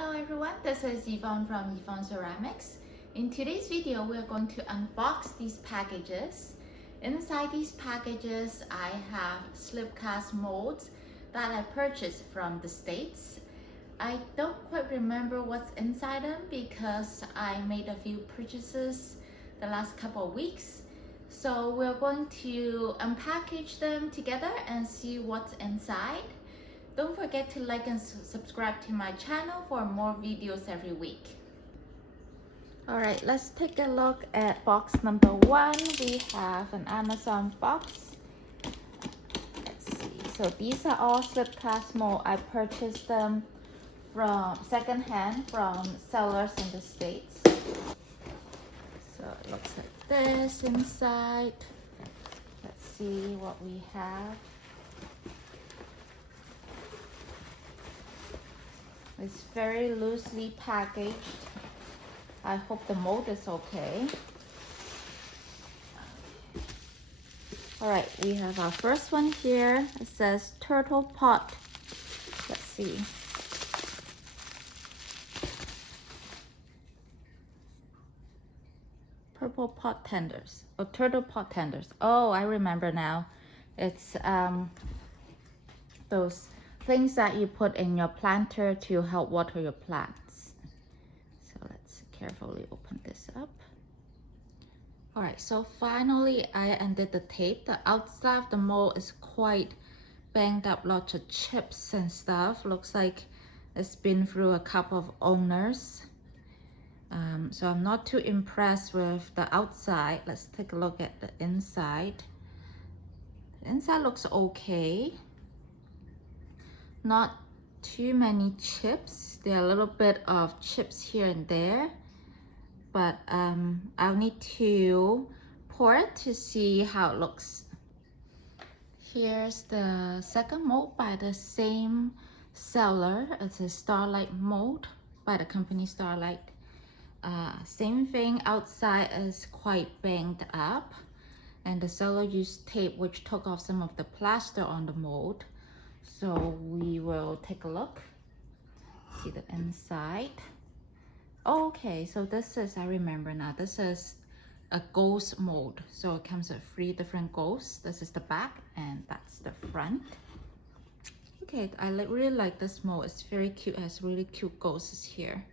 Hello everyone, this is Yvonne from yvonneceramics. In today's video, we are going to unbox these packages. Inside these packages, I have slip cast molds that I purchased from the States. I don't quite remember what's inside them because I made a few purchases the last couple of weeks. So we're going to unpackage them together and see what's inside. Don't forget to like and subscribe to my channel for more videos every week. Alright, let's take a look at box number 1. We have an Amazon box. Let's see. So these are all slip cast mold. I purchased them from secondhand from sellers in the States. So it looks like this inside. Let's see what we have. It's very loosely packaged. I hope the mold is okay. Alright, we have our first one here. It says turtle pot. Let's see. Purple pot tenders. Oh, turtle pot tenders. Oh, I remember now. It's those things that you put in your planter to help water your plants. So let's carefully open this up. All right, so finally I undid the tape. The outside of the mold is quite banged up, lots of chips and stuff. Looks like it's been through a couple of owners. So I'm not too impressed with the outside. Let's take a look at the inside. The inside looks okay. Not too many chips. There are a little bit of chips here and there, but I'll need to pour it to see how it looks. Here's the second mold by the same seller. It's a Starlight mold by the company Starlight. Same thing, outside is quite banged up, and the seller used tape which took off some of the plaster on the mold. So we will take a look, see the inside. Okay, so this is, I remember now, this is a ghost mold. So it comes with 3 different ghosts. This is the back and that's the front. Okay, I really like this mold. It's very cute, it has really cute ghosts here.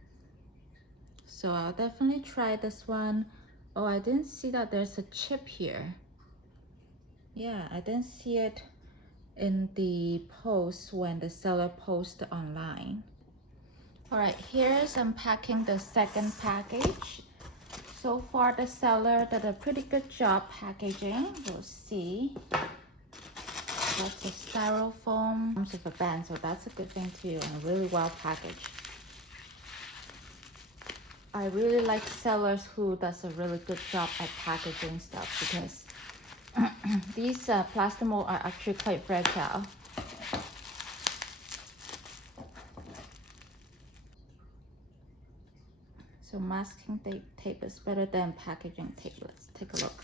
So I'll definitely try this one. Oh, I didn't see that there's a chip here. Yeah, I didn't see it in the post when the seller posted online. All right, here's unpacking the second package. So far the seller did a pretty good job packaging. We'll see. Lots of styrofoam. Comes with a band, so that's a good thing too, and really well packaged. I really like sellers who does a really good job at packaging stuff, because these plastic molds are actually quite fragile. So masking tape is better than packaging tape. Let's take a look.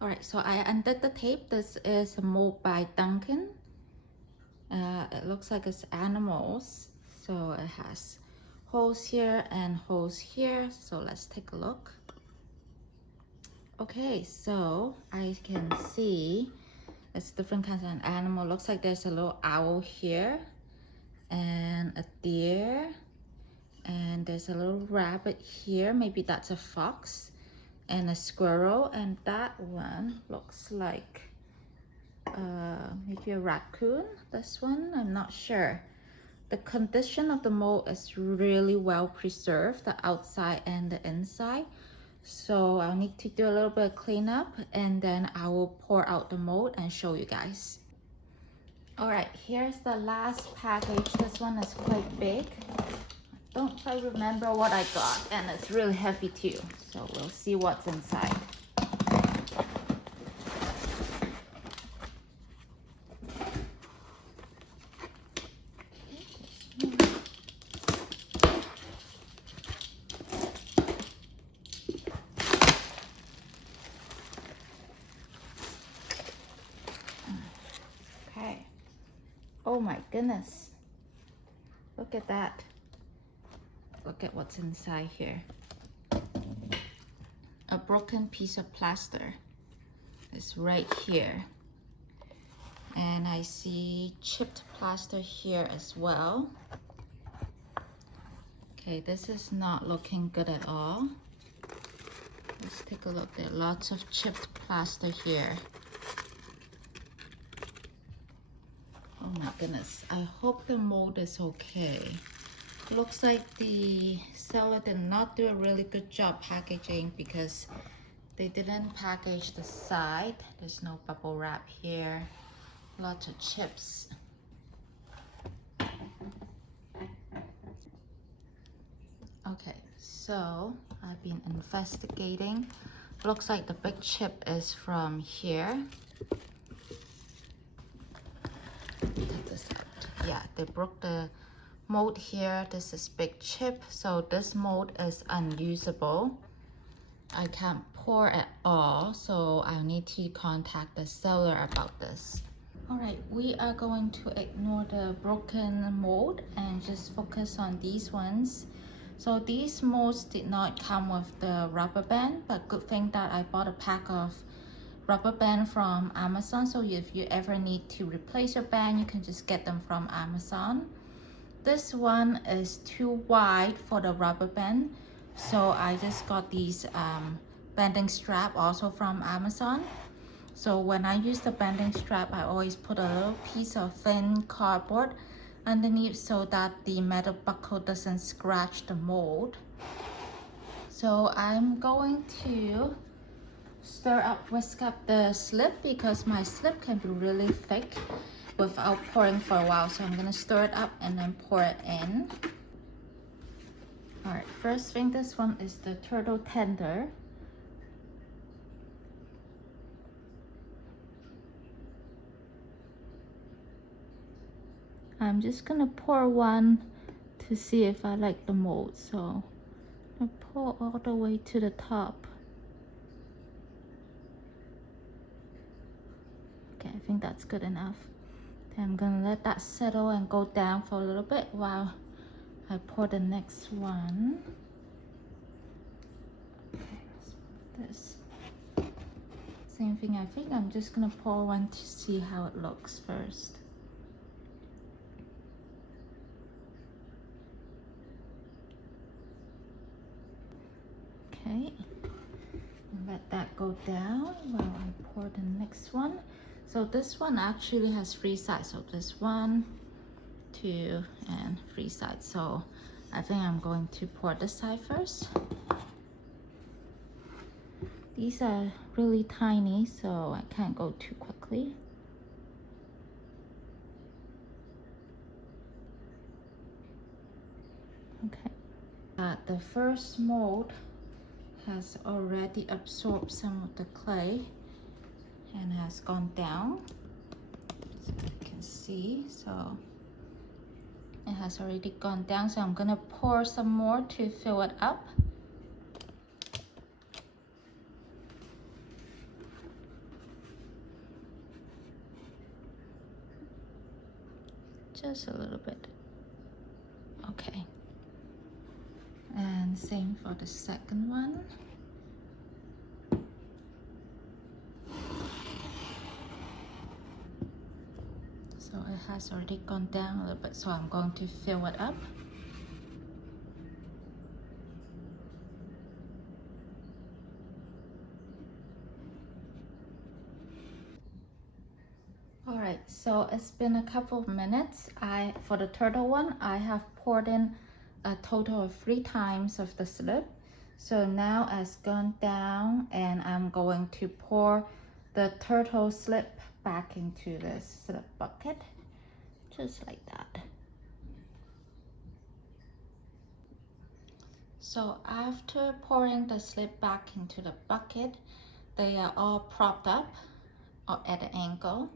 All right, so I undid the tape. This is a mold by Duncan. It looks like it's animals. So it has holes here and holes here. So let's take a look. Okay, so I can see it's different kinds of an animal. Looks like there's a little owl here and a deer, and there's a little rabbit here. Maybe that's a fox, and a squirrel, and that one looks like maybe a raccoon. This one, I'm not sure. The condition of the mold is really well preserved, the outside and the inside. So I'll need to do a little bit of cleanup, and then I will pour out the mold and show you guys. All right, here's the last package. This one is quite big. I don't quite remember what I got, and it's really heavy too. So we'll see what's inside. Oh my goodness. Look at that. Look at what's inside here. A broken piece of plaster is right here. And I see chipped plaster here as well. Okay, this is not looking good at all. Let's take a look. There are lots of chipped plaster here. Oh my goodness. I hope the mold is okay. Looks like the seller did not do a really good job packaging because they didn't package the side. There's no bubble wrap here. Lots of chips. Okay, so I've been investigating. Looks like the big chip is from here. Take this out. Yeah, they broke the mold here. This is big chip, so this mold is unusable. I can't pour at all, so I'll need to contact the seller about this. All right, we are going to ignore the broken mold and just focus on these ones. So these molds did not come with the rubber band, but good thing that I bought a pack of rubber band from Amazon. So if you ever need to replace your band, you can just get them from Amazon. This one is too wide for the rubber band, so I just got these bending strap also from Amazon. So when I use the bending strap, I always put a little piece of thin cardboard underneath so that the metal buckle doesn't scratch the mold. So I'm going to whisk up the slip because my slip can be really thick without pouring for a while. So I'm gonna stir it up and then pour it in. All right, first thing, this one is the turtle tender. I'm just gonna pour one to see if I like the mold. So I pour all the way to the top. Okay, I think that's good enough. Then I'm gonna let that settle and go down for a little bit while I pour the next one. Okay, let's move this. Same thing, I think I'm just gonna pour one to see how it looks first. Okay, and let that go down while I pour the next one. So this one actually has 3 sides. So this 1, 2, and 3 sides. So I think I'm going to pour this side first. These are really tiny, so I can't go too quickly. Okay. The first mold has already absorbed some of the clay and has gone down, so you can see. So it has already gone down, so I'm gonna pour some more to fill it up. Just a little bit. Okay. And same for the second one. So it has already gone down a little bit, so I'm going to fill it up. All right, so it's been a couple of minutes. For the turtle one, I have poured in a total of 3 times of the slip. So now it's gone down, and I'm going to pour the turtle slip back into this slip bucket, just like that. So after pouring the slip back into the bucket, they are all propped up at an angle,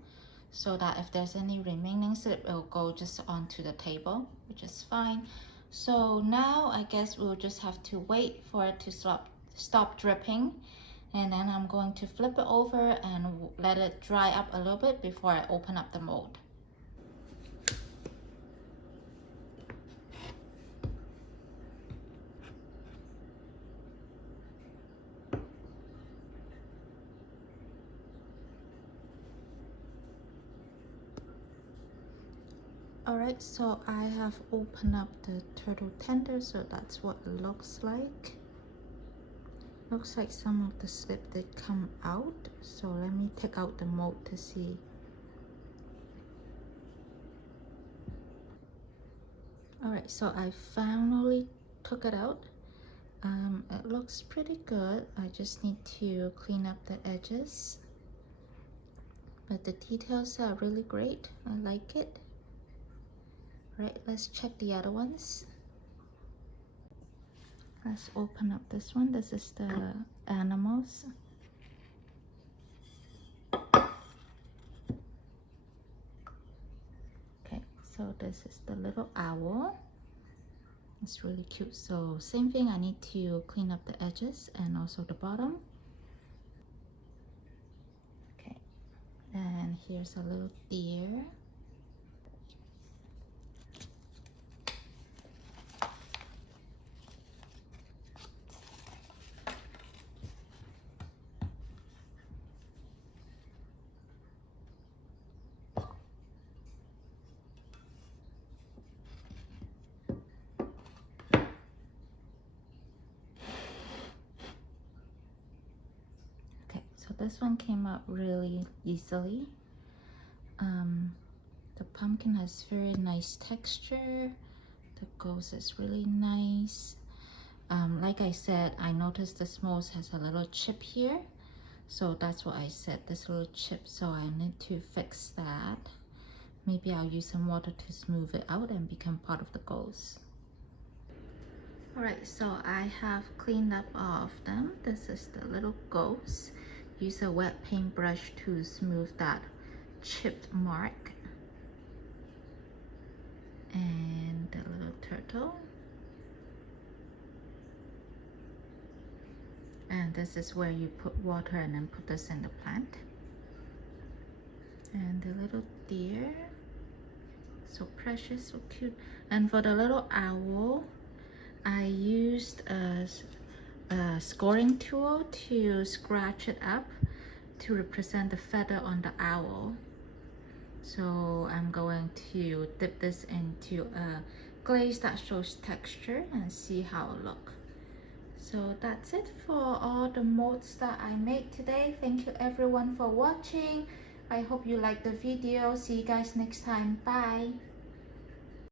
so that if there's any remaining slip, it will go just onto the table, which is fine. So now I guess we'll just have to wait for it to stop dripping, and then I'm going to flip it over and let it dry up a little bit before I open up the mold. Alright, so I have opened up the turtle tender, so that's what it looks like. Looks like some of the slip did come out, so let me take out the mold to see. Alright, so I finally took it out. It looks pretty good. I just need to clean up the edges, but the details are really great. I like it. Right, let's check the other ones. Let's open up this one. This is the animals. Okay, so this is the little owl. It's really cute. So same thing, I need to clean up the edges and also the bottom. Okay, and here's a little deer. So this one came out really easily. The pumpkin has very nice texture. The ghost is really nice. Like I said, I noticed this mold has a little chip here. So that's what I said, this little chip. So I need to fix that. Maybe I'll use some water to smooth it out and become part of the ghost. Alright, so I have cleaned up all of them. This is the little ghost. Use a wet paintbrush to smooth that chipped mark. And the little turtle. And this is where you put water and then put this in the plant. And the little deer. So precious, so cute. And for the little owl, I used a scoring tool to scratch it up to represent the feather on the owl. So I'm going to dip this into a glaze that shows texture and see how it looks. So that's it for all the molds that I made today. Thank you everyone for watching. I hope you liked the video. See you guys next time. Bye.